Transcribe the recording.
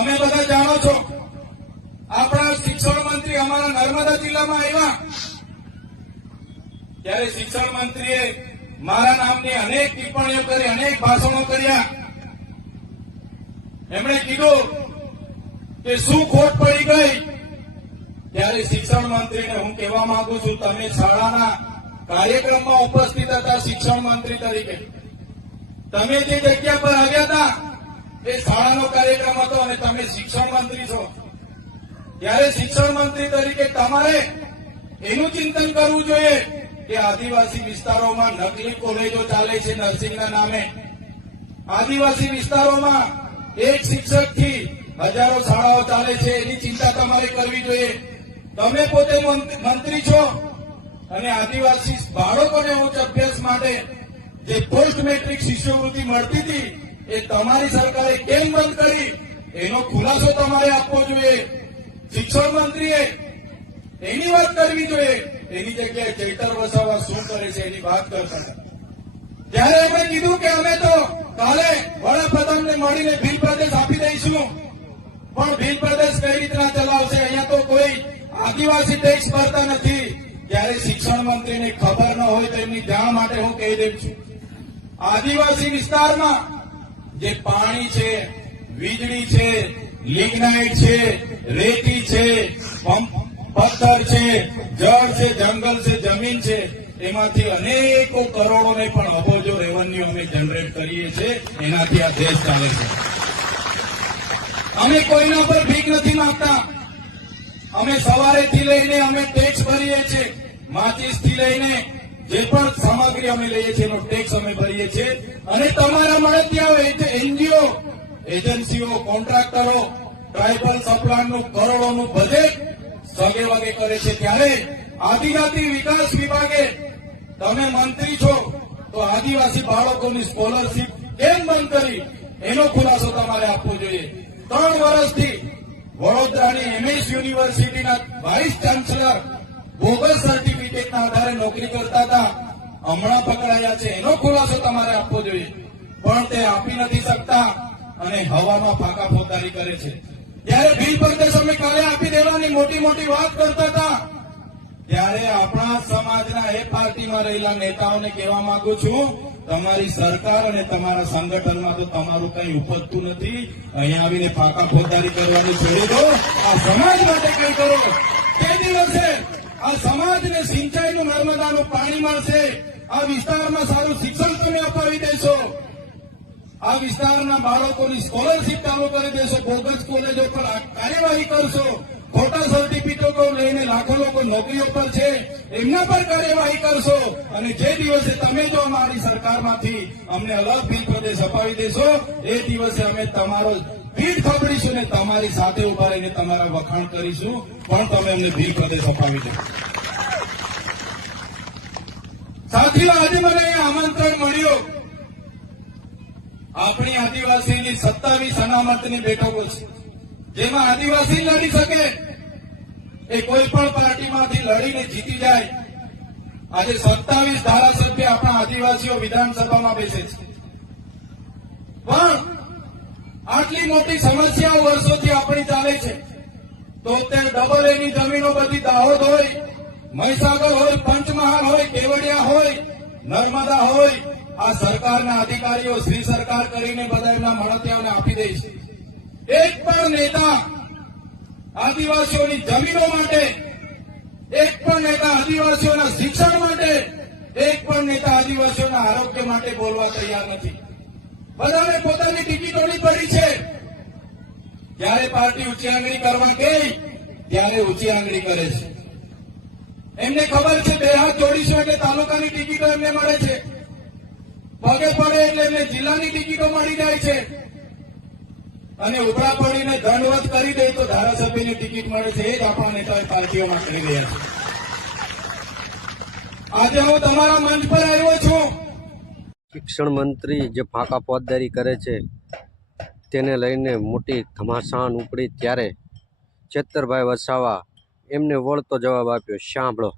તમે બધા જાણો છો આપણા શિક્ષણ મંત્રી અમારા નર્મદા જિલ્લામાં આવ્યા ત્યારે શિક્ષણ મંત્રીએ મારા નામની અનેક ટિપ્પણીઓ કરી અનેક ભાષણો કર્યા એમણે કીધું કે શું ખોટ પડી ગઈ ત્યારે શિક્ષણ મંત્રીને હું કહેવા માંગુ છું તમે શાળાના કાર્યક્રમમાં ઉપસ્થિત હતા શિક્ષણ મંત્રી તરીકે તમે જે જગ્યા પર એ શાળાનો કાર્યક્રમ હતો અને તમે શિક્ષણ મંત્રી છો ત્યારે શિક્ષણ મંત્રી તરીકે તમારે એનું ચિંતન કરવું જોઈએ કે આદિવાસી વિસ્તારોમાં નકલી કોલેજો ચાલે છે નર્સિંગના નામે આદિવાસી વિસ્તારોમાં એક શિક્ષકથી હજારો શાળાઓ ચાલે છે એની ચિંતા તમારે કરવી જોઈએ તમે પોતે મંત્રી છો અને આદિવાસી બાળકોને ઉચ્ચ અભ્યાસ માટે જે પોસ્ટ મેટ્રિક શિષ્યવૃત્તિ મળતી હતી એ તમારી સરકારે કેમ બંધ કરી એનો ખુલાસો તમારે આપવો જોઈએ શિક્ષણ મંત્રીએ એની વાત કરવી જોઈએ એની જગ્યાએ ચેટર વસાવા શું કરે છે એની વાત કરતા ત્યારે અમે કીધું કે અમે તો કાલે વડાપ્રધાનને મળીને ભીલ પ્રદેશ આપી દઈશું પણ ભીલ પ્રદેશ કઈ રીતના ચલાવશે અહીંયા તો કોઈ આદિવાસી ટેક્સ ભરતા નથી ત્યારે શિક્ષણ મંત્રીને ખબર ન હોય તો એમની જાણ માટે હું કહી દઉં છું આદિવાસી વિસ્તારમાં જે પાણી છે વીજળી છે લિગ્નાઇટ છે રેતી છે પથ્થર છે જળ છે જંગલ છે જમીન છે એમાંથી અનેકો કરોડો ને પણ અબજો રેવન્યુ અમે જનરેટ કરીએ છીએ એનાથી આ દેશ ચાલે છે અમે કોઈના પર ભીખ નથી માંગતા અમે સવારેથી લઈને અમે ટેક્સ ભરીએ છીએ માચીસથી લઈને જે પણ સામગ્રી અમે લઈએ છીએ એનો ટેક્સ અમે ભરીએ છીએ અને તમારા હોય મળતિયાઓ એનજીઓ એજન્સીઓ કોન્ટ્રાક્ટરો ટ્રાયબલ સપ્લાનનું કરોડોનું બજેટ સગે વગે કરે છે ત્યારે આદિજાતિ વિકાસ વિભાગે તમે મંત્રી છો તો આદિવાસી બાળકોની સ્કોલરશીપ કેમ બંધ કરી એનો ખુલાસો તમારે આપવો જોઈએ ત્રણ વર્ષથી વડોદરાની એમએસ યુનિવર્સિટીના વાઇસ ચાન્સલર બોગસ સર્ટિફિકેટના આધારે નોકરી કરતા હતા હમણાં પકડાયા છે એનો ખુલાસો તમારે આપવો જોઈએ પણ તે આપી નથી શકતા અને હવામાં ફાંકા ફોદારી કરે છે ત્યારે બિલ પ્રદેશ અમે કાલે આપી દેવાની મોટી મોટી વાત કરતા હતા ત્યારે આપણા સમાજના એ પાર્ટીમાં રહેલા નેતાઓને કહેવા માંગુ છું તમારી સરકાર અને તમારા સંગઠનમાં તો તમારું કંઈ ઉપજતું નથી અહીંયા આવીને ફાંકા ફોદારી કરવાની છોડી દો આ સમાજ માટે કઈ કરો તે દિવસે આ સમાજને સિંચાઈનું નર્મદાનું પાણી મળશે આ વિસ્તારમાં સારું શિક્ષણ તમે અપાવી દેશો આ વિસ્તારના બાળકોની સ્કોલરશીપ ચાલુ કરી દેશો બોગસ કોલેજો પર કાર્યવાહી કરશો ખોટા સર્ટિફિકેટો લઈને લાખો લોકો નોકરીઓ પર છે એમના પર કાર્યવાહી કરશો અને જે દિવસે તમે જો અમારી સરકારમાંથી અમને અલગ ફી પ્રદેશ અપાવી દેશો એ દિવસે અમે તમારો પીઠ થાબડીશું ને તમારી સાથે ઉભા રહીને તમારા વખાણ કરીશું પણ તમે અમને ભીલ પ્રદેશ અપાવી દો સાથીઓ આજે મને આમંત્રણ મળ્યું આપણી આદિવાસીની સત્તાવીસ અનામતની બેઠકો છે જેમાં આદિવાસી લડી શકે એ કોઈ પણ પાર્ટીમાંથી લડીને જીતી જાય આજે સત્તાવીસ ધારાસભ્ય આપણા આદિવાસીઓ વિધાનસભામાં બેસે છે પણ આટલી મોટી સમસ્યા વર્ષોથી આપણી ચાલે છે તોતેર ડબલ એની જમીનો બધી દાહોદ હોય મહીસાગર હોય પંચમહાલ હોય કેવડિયા હોય નર્મદા હોય આ સરકારના અધિકારીઓ શ્રી સરકાર કરીને બધા એમના મળતિયાઓને આપી દે છે એક પણ નેતા આદિવાસીઓની જમીનો માટે એક પણ નેતા આદિવાસીઓના શિક્ષણ માટે એક પણ નેતા આદિવાસીઓના આરોગ્ય માટે બોલવા તૈયાર નથી બધાને પોતાની ટિકિટોની ભરી છે જ્યારે પાર્ટી ઊંચી આંગળી કરવા ગઈ ત્યારે ઊંચી આંગળી કરે છે એમને ખબર છે બે હાથ જોડીશો એટલે તાલુકાની ટિકિટો એમને મળે છે પગે પડે એટલે એમને જિલ્લાની ટિકિટો મળી જાય છે અને ઉભરા પડીને દંડવત કરી દે તો ધારાસભ્યની ટિકિટ મળે છે એ જ આપણા નેતા પાર્ટીઓમાં કરી રહ્યા છે આજે હું તમારા મંચ પર આવ્યો છું શિક્ષણ મંત્રી જે ફાંકા ફોજદારી કરે છે તેને લઈને મોટી ઘમાસાણ ઉપડી ત્યારે છેતરભાઈ વસાવા એમને વળતો જવાબ આપ્યો સાંભળો